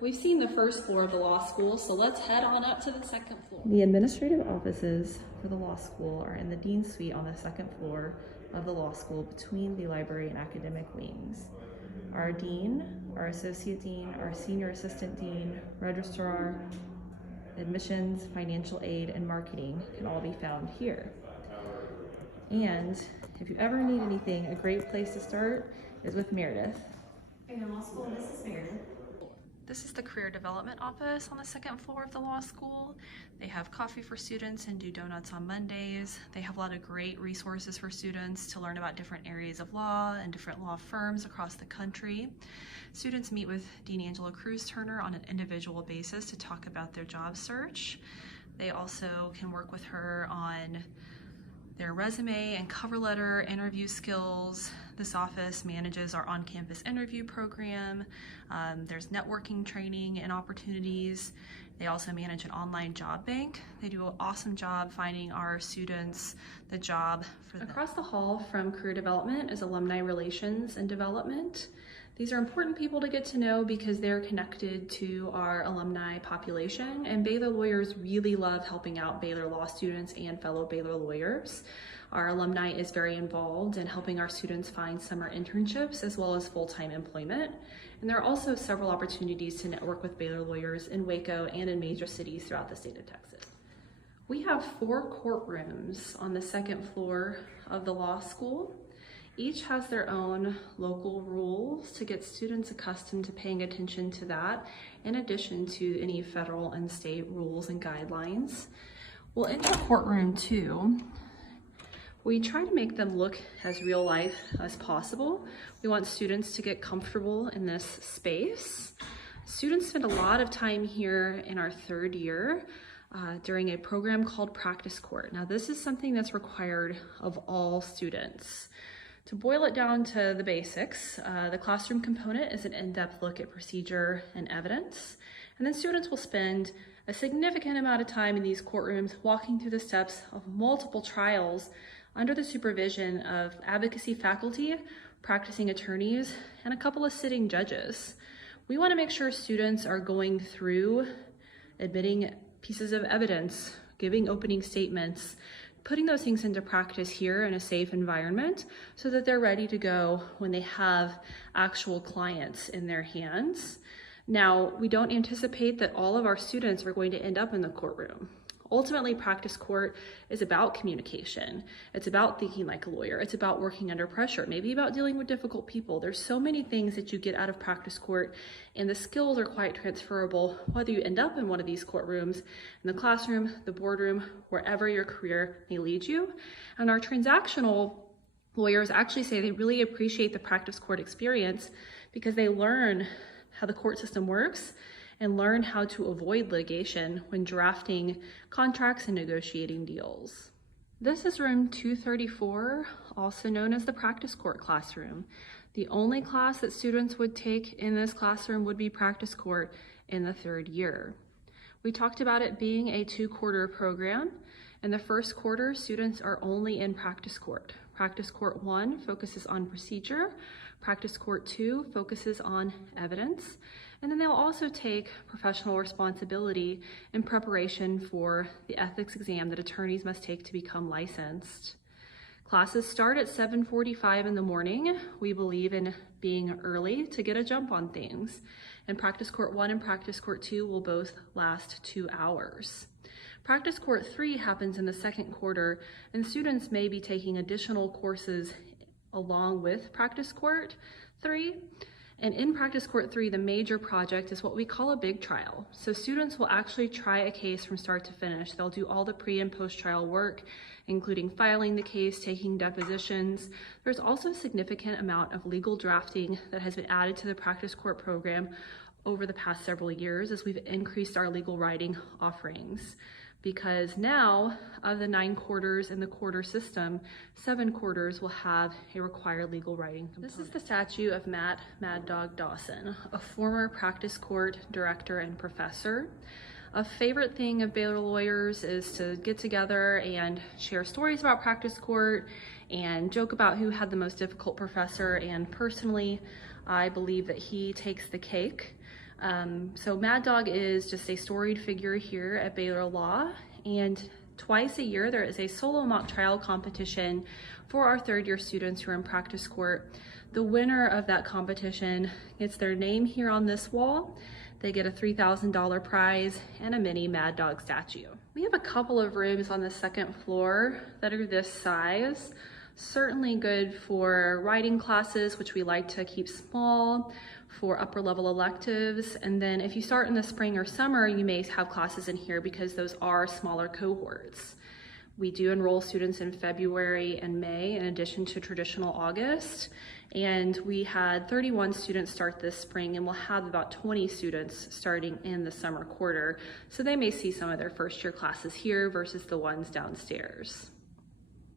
We've seen the first floor of the law school, so let's head on up to the second floor. The administrative offices for the law school are in the Dean's Suite on the second floor of the law school between the library and academic wings. Our dean, our associate dean, our senior assistant dean, registrar, admissions, financial aid, and marketing can all be found here. And if you ever need anything, a great place to start is with Meredith. Law School, this is Meredith. This is the Career Development Office on the second floor of the law school. They have coffee for students and do donuts on Mondays. They have a lot of great resources for students to learn about different areas of law and different law firms across the country. Students meet with Dean Angela Cruz-Turner on an individual basis to talk about their job search. They also can work with her on their resume and cover letter interview skills. This office manages our on-campus interview program. There's networking training and opportunities. They also manage an online job bank. They do an awesome job finding our students the job for them. Across the hall from Career Development is Alumni Relations and Development. These are important people to get to know because they're connected to our alumni population, and Baylor lawyers really love helping out Baylor law students and fellow Baylor lawyers. Our alumni is very involved in helping our students find summer internships as well as full-time employment. And there are also several opportunities to network with Baylor lawyers in Waco and in major cities throughout the state of Texas. We have 4 courtrooms on the second floor of the law school. Each has their own local rules to get students accustomed to paying attention to that, in addition to any federal and state rules and guidelines. We'll enter courtroom 2. We try to make them look as real life as possible. We want students to get comfortable in this space. Students spend a lot of time here in our 3rd year during a program called Practice Court. Now, this is something that's required of all students. To boil it down to the basics, the classroom component is an in-depth look at procedure and evidence, and then students will spend a significant amount of time in these courtrooms walking through the steps of multiple trials under the supervision of advocacy faculty, practicing attorneys, and a couple of sitting judges. We want to make sure students are going through admitting pieces of evidence, giving opening statements, putting those things into practice here in a safe environment so that they're ready to go when they have actual clients in their hands. Now, we don't anticipate that all of our students are going to end up in the courtroom. Ultimately, practice court is about communication. It's about thinking like a lawyer. It's about working under pressure, maybe about dealing with difficult people. There's so many things that you get out of practice court, and the skills are quite transferable, whether you end up in one of these courtrooms, in the classroom, the boardroom, wherever your career may lead you. And our transactional lawyers actually say they really appreciate the practice court experience because they learn how the court system works and learn how to avoid litigation when drafting contracts and negotiating deals. This is room 234, also known as the practice court classroom. The only class that students would take in this classroom would be practice court in the 3rd year. We talked about it being a 2-quarter program. In the first quarter, students are only in practice court. Practice court 1 focuses on procedure. Practice court 2 focuses on evidence. And then they'll also take professional responsibility in preparation for the ethics exam that attorneys must take to become licensed. Classes start at 7:45 in the morning. We believe in being early to get a jump on things. And Practice Court 1 and Practice Court 2 will both last 2 hours. Practice Court 3 happens in the second quarter, and students may be taking additional courses along with Practice Court 3. And in Practice Court 3, the major project is what we call a big trial. So students will actually try a case from start to finish. They'll do all the pre and post trial work, including filing the case, taking depositions. There's also a significant amount of legal drafting that has been added to the Practice Court program over the past several years as we've increased our legal writing offerings. Because now, of the 9 quarters in the quarter system, 7 quarters will have a required legal writing component. This is the statue of Matt Mad Dog Dawson, a former practice court director and professor. A favorite thing of Baylor lawyers is to get together and share stories about practice court and joke about who had the most difficult professor, and personally, I believe that he takes the cake. So Mad Dog is just a storied figure here at Baylor Law, and twice a year there is a solo mock trial competition for our third-year students who are in practice court. The winner of that competition gets their name here on this wall. They get a $3,000 prize and a mini Mad Dog statue. We have a couple of rooms on the second floor that are this size. Certainly good for writing classes, which we like to keep small, for upper level electives. And then if you start in the spring or summer, you may have classes in here because those are smaller cohorts. We do enroll students in February and May in addition to traditional August. And we had 31 students start this spring, and we'll have about 20 students starting in the summer quarter. So they may see some of their first year classes here versus the ones downstairs.